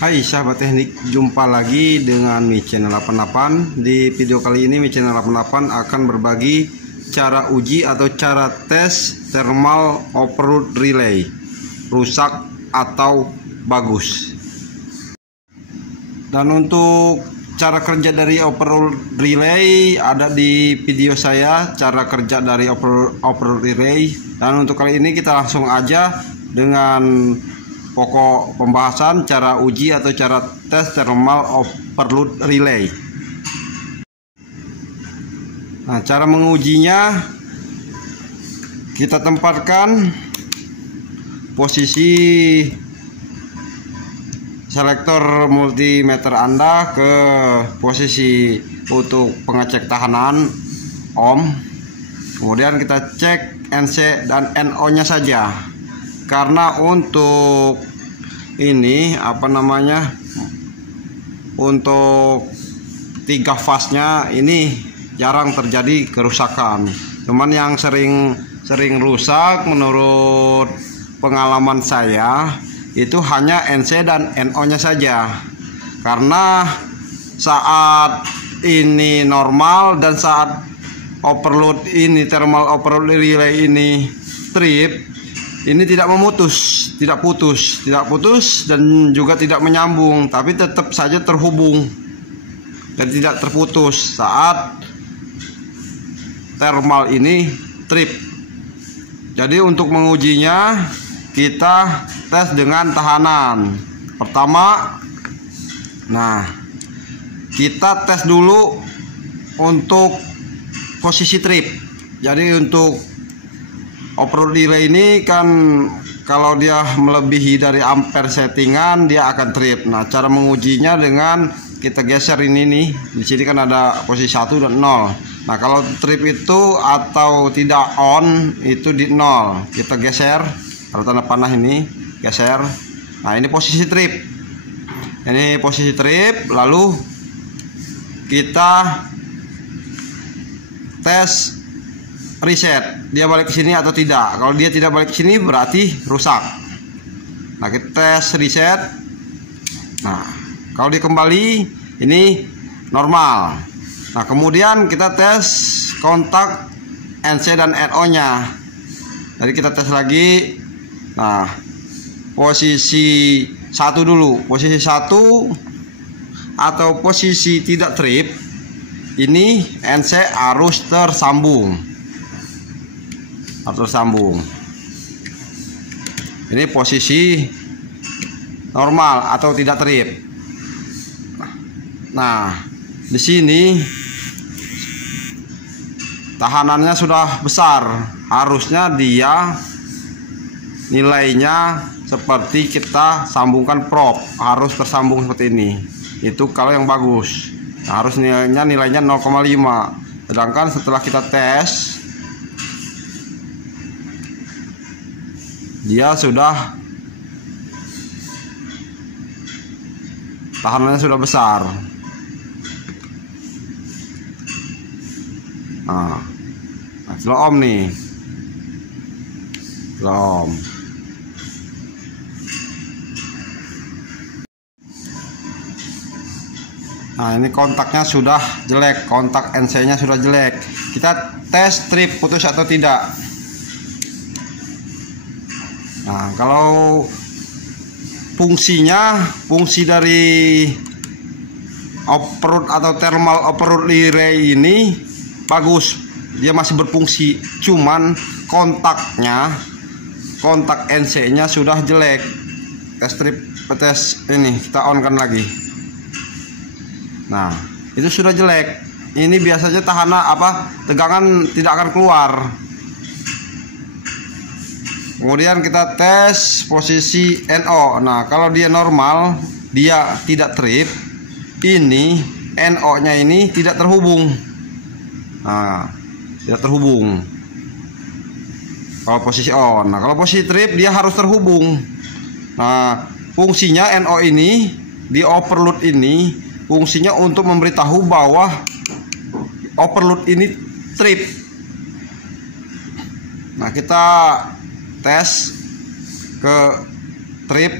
Hai sahabat teknik, jumpa lagi dengan Mi Channel 88. Di video kali ini Mi Channel 88 akan berbagi cara uji atau cara tes thermal overload relay, rusak atau bagus. Dan untuk cara kerja dari overload relay ada di video saya, cara kerja dari overload relay. Dan untuk kali ini kita langsung aja dengan pokok pembahasan cara uji atau cara tes thermal overload relay. Nah, cara mengujinya, kita tempatkan posisi selektor multimeter Anda ke posisi untuk pengecek tahanan ohm. Kemudian kita cek NC dan NO nya saja, karena untuk ini untuk 3 fase-nya ini jarang terjadi kerusakan. Cuman yang sering rusak menurut pengalaman saya itu hanya NC dan NO nya saja, karena saat ini normal dan saat overload ini thermal overload relay ini trip, ini tidak putus dan juga tidak menyambung, tapi tetap saja terhubung dan tidak terputus saat thermal ini trip. Jadi untuk mengujinya kita tes dengan tahanan. Pertama, nah kita tes dulu untuk posisi trip. Jadi untuk overload relay ini kan kalau dia melebihi dari ampere settingan dia akan trip. Nah, cara mengujinya dengan kita geser ini nih. Di sini kan ada posisi 1 dan 0. Nah, kalau trip itu atau tidak on itu di 0. Kita geser, kalau tanda panah ini geser. Nah, ini posisi trip. Ini posisi trip, lalu kita tes reset, dia balik ke sini atau tidak. Kalau dia tidak balik ke sini berarti rusak. Nah, kita tes reset. Nah, kalau dia kembali ini normal. Nah, kemudian kita tes kontak NC dan NO nya. Jadi kita tes lagi. Nah, posisi 1 dulu. Posisi 1 atau posisi tidak trip, ini NC harus tersambung. Ini posisi normal atau tidak trip. Nah, di sini tahanannya sudah besar, harusnya dia nilainya seperti kita sambungkan prop, harus tersambung seperti ini. Itu kalau yang bagus. Nah, harus nilainya 0,5. Sedangkan setelah kita tes, dia sudah tahanannya sudah besar. Nah, slow ohm nih, slow ohm. Nah, ini kontaknya sudah jelek, kontak NC nya sudah jelek. Kita tes trip putus atau tidak. Nah, kalau fungsi dari overload atau thermal overload relay ini bagus, dia masih berfungsi. Cuman kontak NC nya sudah jelek. Tes ini kita on kan lagi. Nah, itu sudah jelek. Ini biasanya tegangan tidak akan keluar. Kemudian kita tes posisi NO. Nah, kalau dia normal, dia tidak trip, ini NO nya ini tidak terhubung. Nah, tidak terhubung kalau posisi on. Nah, kalau posisi trip dia harus terhubung. Nah, fungsinya NO ini di overload ini, fungsinya untuk memberitahu bahwa overload ini trip. Nah, kita tes ke trip.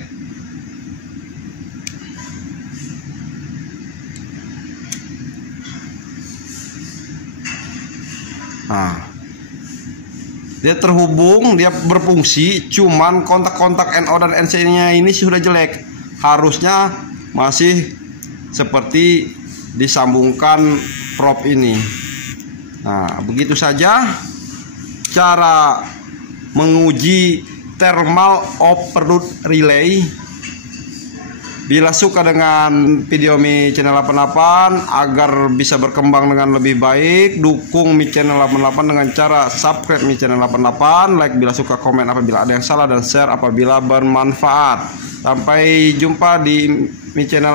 Nah, dia terhubung, dia berfungsi, cuman kontak-kontak NO dan NC-nya ini sudah jelek. Harusnya masih seperti disambungkan probe ini. Nah, begitu saja cara menguji thermal overload relay. Bila suka dengan video Mi Channel 88 agar bisa berkembang dengan lebih baik, dukung Mi Channel 88 dengan cara subscribe Mi Channel 88, like bila suka, komen apabila ada yang salah, dan share apabila bermanfaat. Sampai jumpa di Mi Channel 88.